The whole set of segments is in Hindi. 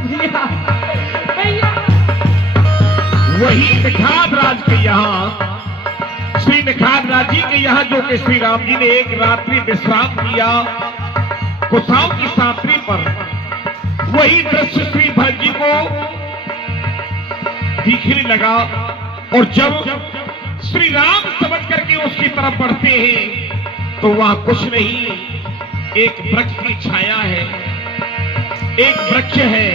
भैया भैया। वही निखात राज के यहाँ, श्री निखात राज जी के यहाँ जो कि श्री राम जी ने एक रात्रि विश्राम किया कुसाओं की सांतरी पर, वही दृश्य श्री भरत जी को दिखने लगा। और जब श्री राम समझ करके उसकी तरफ बढ़ते हैं तो वहां कुछ नहीं, एक वृक्ष की छाया है, एक वृक्ष है।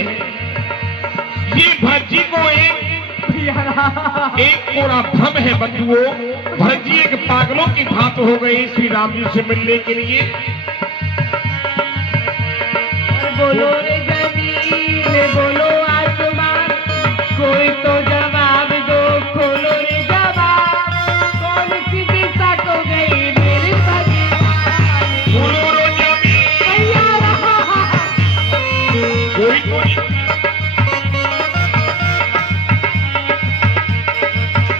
ये भरत जी को एक पूरा भ्रम है बंधुओं। भरत जी एक पागलों की भांति हो गए श्री राम जी से मिलने के लिए। बोलो रे जमीन, बोलो आसमान, कोई तो जवाब दो, खोलो रे जवाब, कौन सी दिशा को गई मेरी भगवान। बोलो रे जमीन, भैया कोई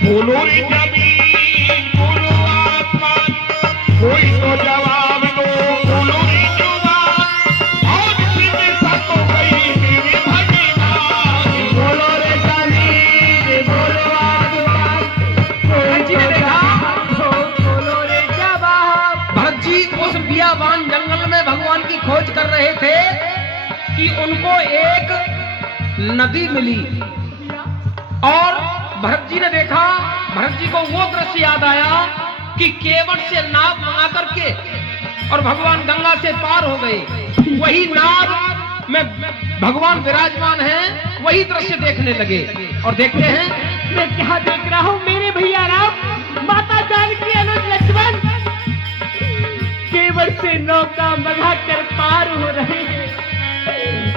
बोलो रे जमीन, बोलो आसमान, कोई तो जवाब दो, बोलो रे जुबान, और सी दिशा को गई मेरी भगवान। बोलो रे जमीन, बोलो आसमान, कोई तो जवाब दो, खोलो रे जवाब। भरत जी उस बियाबान जंगल में भगवान की खोज कर रहे थे कि उनको एक नदी मिली और भरत जी ने देखा, भरत जी को वो दृश्य याद आया कि केवट से नाव मंगा करके और भगवान गंगा से पार हो गए। वही नाव में भगवान विराजमान हैं, वही दृश्य देखने लगे। और देखते हैं मैं क्या देख रहा हूँ मेरे भैया राम, माता जानकी अनुज लक्ष्मण केवट से नौका मंगा कर पार हो रहे हैं।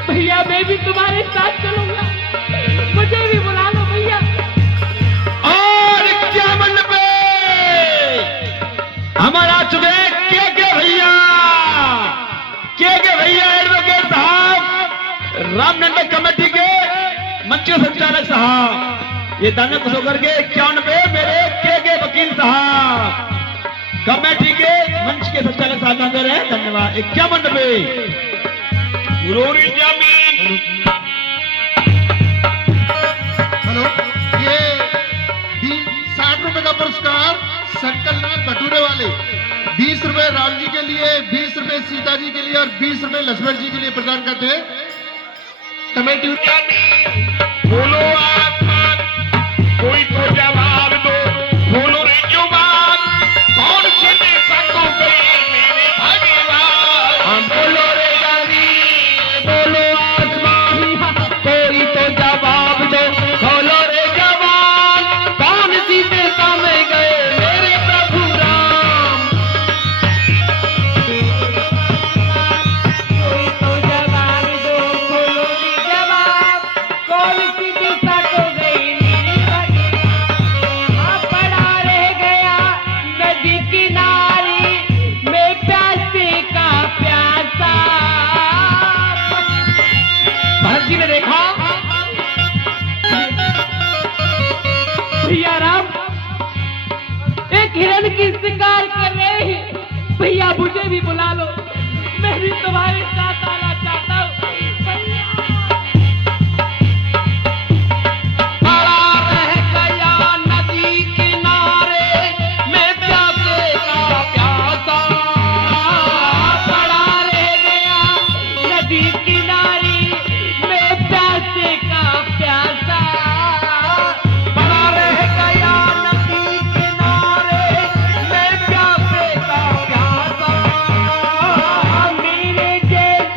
भैया मैं भी तुम्हारे साथ चलूंगा, मुझे भी बुला लो भैया। और क्या मन पे हमारा चुके के भैया, के भैया एडवोकेट साहब, रामनंद कमेटी के मंच संचालक साहब, ये दाना कुछ होकर के 91 मेरे के वकील साहब, कमेटी के मंच के संचालक साहब नजर है, धन्यवाद। 51 गुरूरी जमीन। हेलो, ये 60 रुपए का पुरस्कार शंकरलाल भटूरे वाले 20 रुपए राम जी के लिए, 20 रुपए सीता जी के लिए और 20 रुपए लक्ष्मण जी के लिए प्रदान करते हैं। कमेटी बोलो आसमान, कोई तो जवाब दो, बोलो रे जुबान, कौन सी दिशा को गई मेरे भगवान। बोलो रे जमीन, बोलो आसमान, कोई तो जवाब दो, खोलो रे जवान, कौन सी दिशा में गए मेरे प्रभु राम। कोई तो जवाब दो, खोलो रे जवाब, कौन सी दिशा को गई मेरी भगवान। पड़ा रह गया नदी किनारे, मैं प्यासे का प्यासा। भरत जी ने देखा भैया राम एक हिरण की शिकार कर रहे हैं, भैया मुझे भी बुला लो, मैं भी तुम्हारे साथ आना चाहता हूँ। पड़ा रह गया नदी किनारे, मैं प्यासे का प्यासा। पड़ा रह गया नदी किनारे, मैं प्यासे का प्यासा। पड़ा रह गया नदी किनारे, मैं प्यासे का प्यासा। मेरे जैसे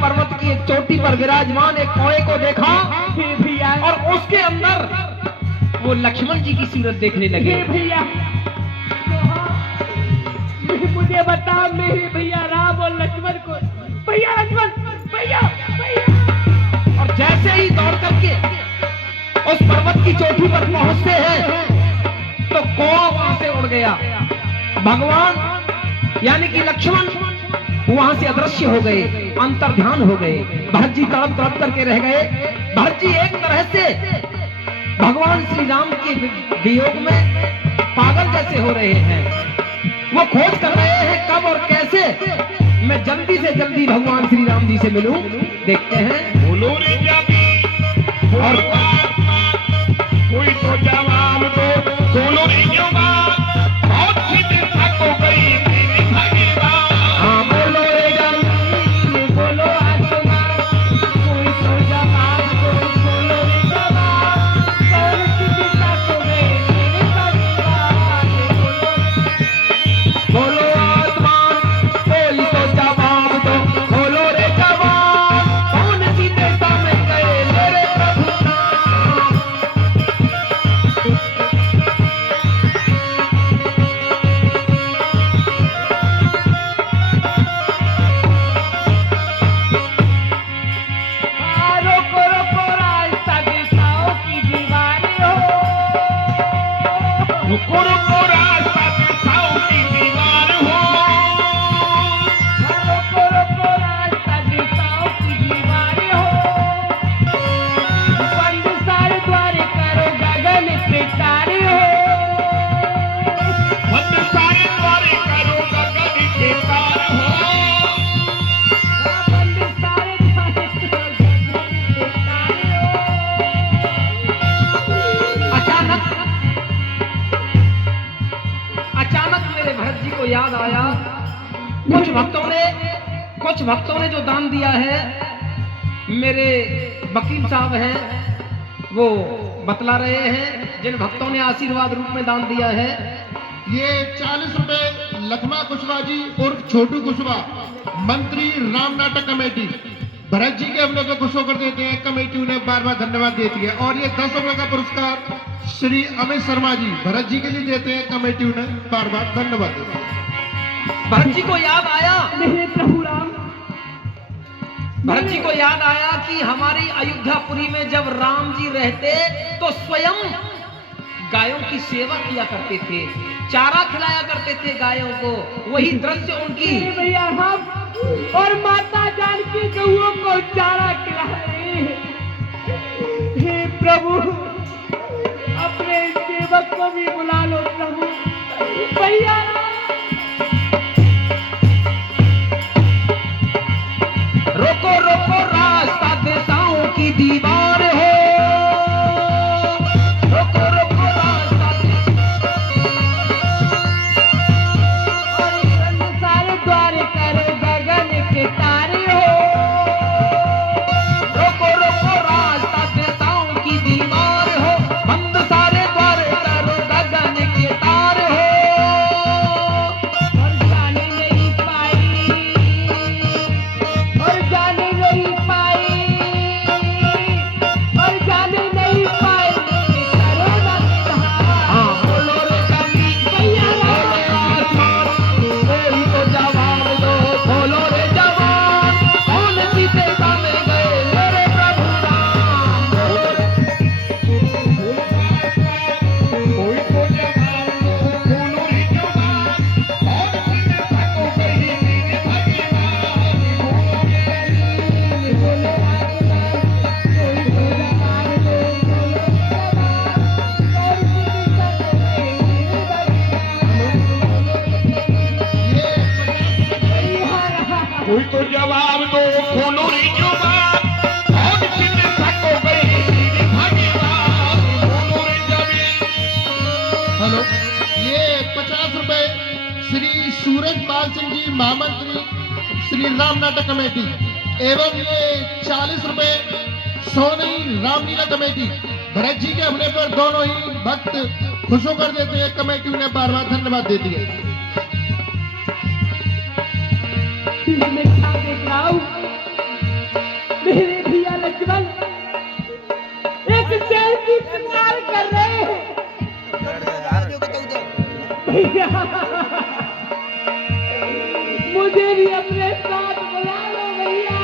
पर्वत की एक चोटी पर विराजमान एक कौए को देखा हे भैया और उसके अंदर वो लक्ष्मण जी की सूरत देखने लगे। हे भैया मुझे बता मेरे भैया राम और लक्ष्मण को, भैया लक्ष्मण, भैया भैया। और जैसे ही दौड़ करके उस पर्वत की चोटी पर पहुंचते हैं तो कौवा वहां से उड़ गया। भगवान यानी कि लक्ष्मण वहां से अदृश्य हो गए, अंतर्ध्यान हो गए। भरत जी तड़प तड़प करके रह गए। भरत जी एक तरह से भगवान श्री राम के वियोग में पागल जैसे हो रहे हैं। वो खोज कर रहे हैं कब और कैसे मैं जल्दी से जल्दी भगवान श्री राम जी से मिलूं। देखते हैं बोलो रे जाबी, बोलो आसमान, कोई तो जवाब दो। बोलो रे जुबान, बहुत सी देर तक हो गई मेरी भगवान। हाँ बोलो रे जल्दी, बोलो आसमान, कोई तो जवाब दो। बोलो रे जवान, कौन सी दिशा को गए मेरे भगवान। बोलो आसमान कोई तो जवाब दो। बोलो रे जवान कौन सी दिशा में गए मेरे प्रभु राम। रोको रोको रास्ता दिशाओं की दीवार हो। रुको रुको रास्ता दिशाओं की दीवार हो। रोको रोको रास्ता दिशाओं की दीवार हो। बंद सारे द्वार करो गगन पे तारे हो। बंद सारे द्वारे करो गगन के तार हो। बंद सारे द्वार करो गगन पे तारे हो। अचानक मेरे भरत जी को याद आया कुछ भक्तों ने जो दान दिया है, मेरे वकील साहब हैं वो बतला रहे हैं जिन भक्तों ने आशीर्वाद रूप में दान दिया है। ये 40 रुपए लखमा कुशवाहा जी उर्फ छोटू कुशवाहा, मंत्री राम नाटक कमेटी, भरत जी के हम लोग को खुश होकर देते हैं। कमेटी उन्हें बार बार धन्यवाद देती है। और ये 10 रुपए का पुरस्कार श्री अमित शर्मा जी भरत जी के लिए देते हैं। कमेटी उन्हें बार बार धन्यवाद देती है। भरत जी को याद आया मेरे प्रभु राम, भरत जी को याद आया कि हमारी अयोध्यापुरी में जब राम जी रहते तो स्वयं गायों की सेवा किया करते थे, चारा खिलाया करते थे गायों को। वही दृश्य उनकी मेरे भैया हम और माता जानकी गौओं को चारा खिला रहे हैं। हे प्रभु अपने सेवक को भी बुला लो प्रभु। भैया रोको रोको रास्ता दिशाओं की दीवार हो। रोको रोको रास्ता और बंद सारे द्वार करो गगन के तारे हो। रोको रोको रास्ता दिशाओं की दीवार हो। बंद सारे द्वार करो गगन के तार हो। और जाने नहीं पाई, और जाने नहीं पाई, और जाने नहीं पाई करो ना निधार। हाँ बोलो रे जल्दी, भैया बोलो आसमान कोई तो जवाब दो। बोलो रे जवान कौन सी दिशा में गए मेरे प्रभु राम। कोई तो जवाब दो। बोलो रे जुबान, बहुत सी देर तक हो गई मेरे कोई तो जवाब दो। बोलो रे जुबान, बहुत सी देर तक हो गई मेरे भगवान। बोलो रे जाबी। हेलो, ये 50 रुपए श्री सूरजपाल सिंह जी महामंत्री श्री राम नाटक कमेटी एवं ये 40 रुपए सोनी रामलीला कमेटी भरत जी के हमले पर दोनों ही भक्त खुश होकर देते हैं। कमेटी उन्हें बार बार धन्यवाद देती है। मैं क्या देख रहा हूँ? भैया मुझे भी अपने साथ बुला लो भैया।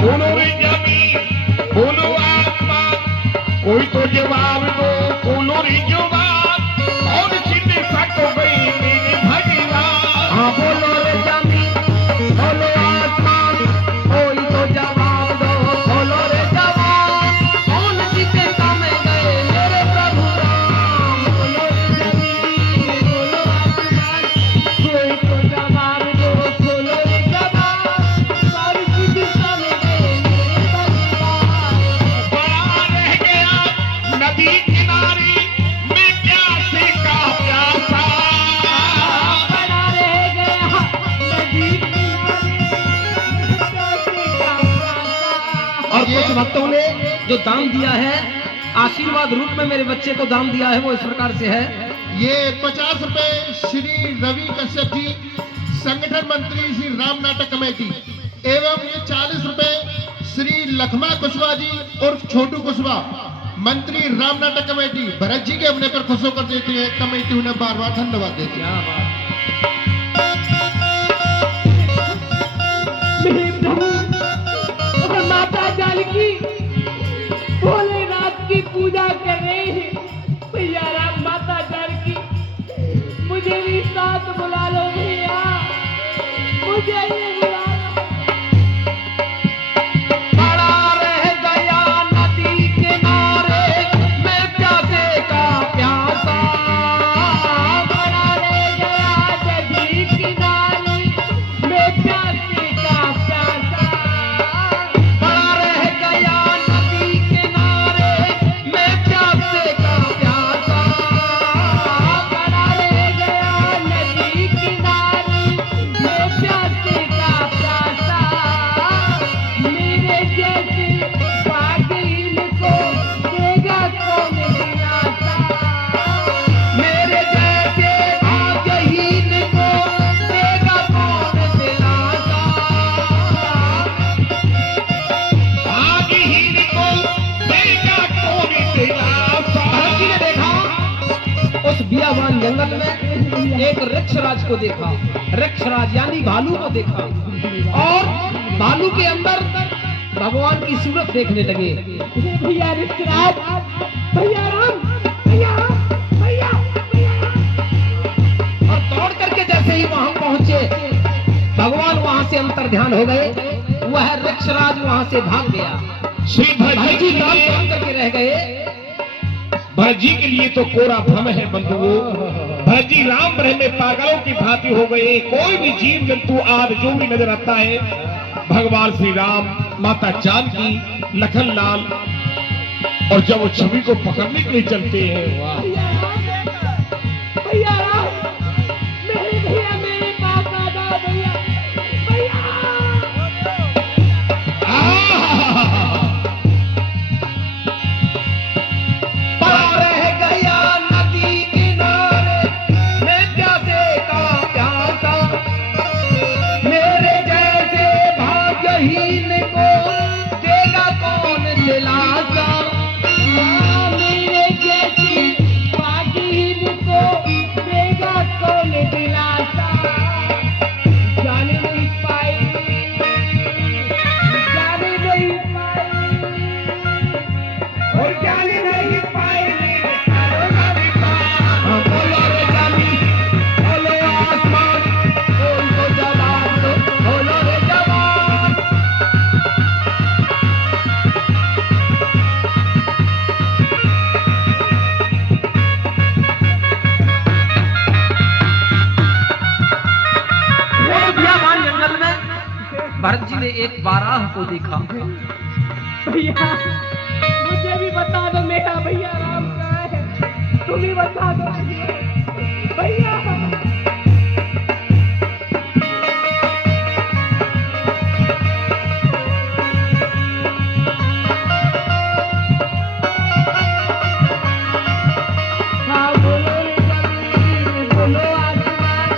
बोलो रे जमीन, बोलो आसमान, कोई तो जवाब दो, बोलो रे जुबान, कौन सी दिशा को गई मेरे भगवान। हाँ बोलो रे जमीन, बोलो आसमान, कोई तो जवाब दो, बोलो रे जवान, कौन सी दिशा में गए मेरे प्रभु राम। बोलो रे जमीन, बोलो आसमान, कोई तो जवाब दो, बोलो रे जवान, कौन सी दिशा में गए मेरे भगवान। बड़ा रह गया नदी किनारे मैं प्यासे का प्यासा। बड़ा रह गया नदी किनारे प्यासे का प्यासा। और कुछ भक्तों ने जो दान दिया है आशीर्वाद रूप में मेरे बच्चे को दान दिया है वो इस प्रकार से है। ये 50 रुपए श्री रवि कश्यप जी, संगठन मंत्री श्री राम नाटक कमेटी, एवं ये 40 रुपए श्री लखमा कुशवाहा जी और छोटू कुशवाहा, मंत्री राम नाटक कमेटी, भरत जी के अपने पर खुश होकर देते हैं। कमेटी उन्हें बार बार धन्यवाद देती है। मेरे प्रभु और माता जानकी भोलेनाथ की पूजा कर रहे हैं। भैया राम माता जानकी मुझे भी साथ बुला लो भैया, मुझे भी बुला लो। बड़ा रह गया नदी किनारे मैं प्यासे का प्यासा। बड़ा रह गया नदी किनारे मैं प्यासे का प्यासा। बड़ा रह गया नदी किनारे मैं प्यासे का प्यासा। बड़ा रह गया नदी किनारे मैं प्यासे का प्यासा। मेरे जैसे पागल को देगा कौन दिलासा। मेरे जैसे भाग्यहीन को देगा कौन दिलासा। भाग्यहीन को देगा कौन दिलासा। भरत जी ने देखा उस बियाबान जंगल में एक वृक्षराज को देखा, वृक्षराज यानी भालू को देखा, और भालू के अंदर भगवान की सूरत देखने लगे। भैया ऋषिराज, भैया राम, भैया भैया भैया। और दौड़ करके जैसे ही वहां पहुंचे भगवान वहां से अंतर ध्यान हो गए, वह वृक्षराज वहां से भाग गया। श्री भरत भाई जी जी नाम कान करके रह गए। भरत जी के लिए तो कोरा भ्रम है बंधुओं। भरत जी राम ब्रह्म में पागलों की भांति हो गए। कोई भी जीव जंतु आज जो भी नजर आता है, भगवान श्री राम, माता जानकी, लखन लाल, और जब वो छवि को पकड़ने के लिए चलते हैं, वाह, भैया राम, मेरे भैया मेरे पास आ जाओ भैया, भैया। बड़ा रह गया नदी किनारे मैं प्यासे का प्यासा। मेरे जैसे भाग्यहीन को देगा कौन दिलासा। मेरे जैसी पागल को देगा कौन दिलासा। जाने नहीं पाए, जाने नहीं पाए, और जाने नहीं पाए। हाँ, बोलो रे जमीन, बोलो आसमान, कोई तो जवाब दो, बोलो रे जवान। वो बियाबान जंगल में भरत जी ने एक बाराह को देखा। भैया मुझे भी बता दो मेरा भैया राम कहाँ है, तुम ही बता दो भैया। हाँ बोलो रे जमीन, बोलो आसमान,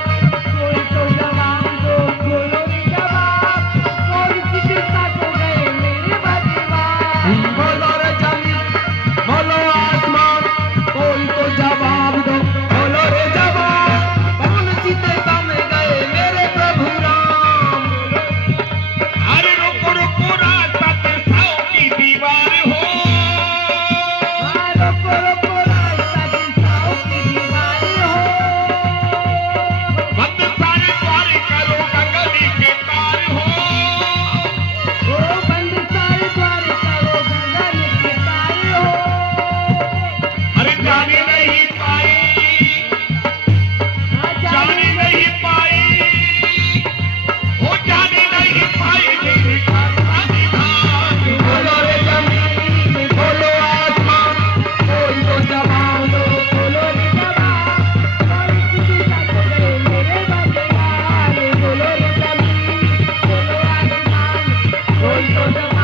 कोई तो जवाब दो, बोलो रे जवान। तो जब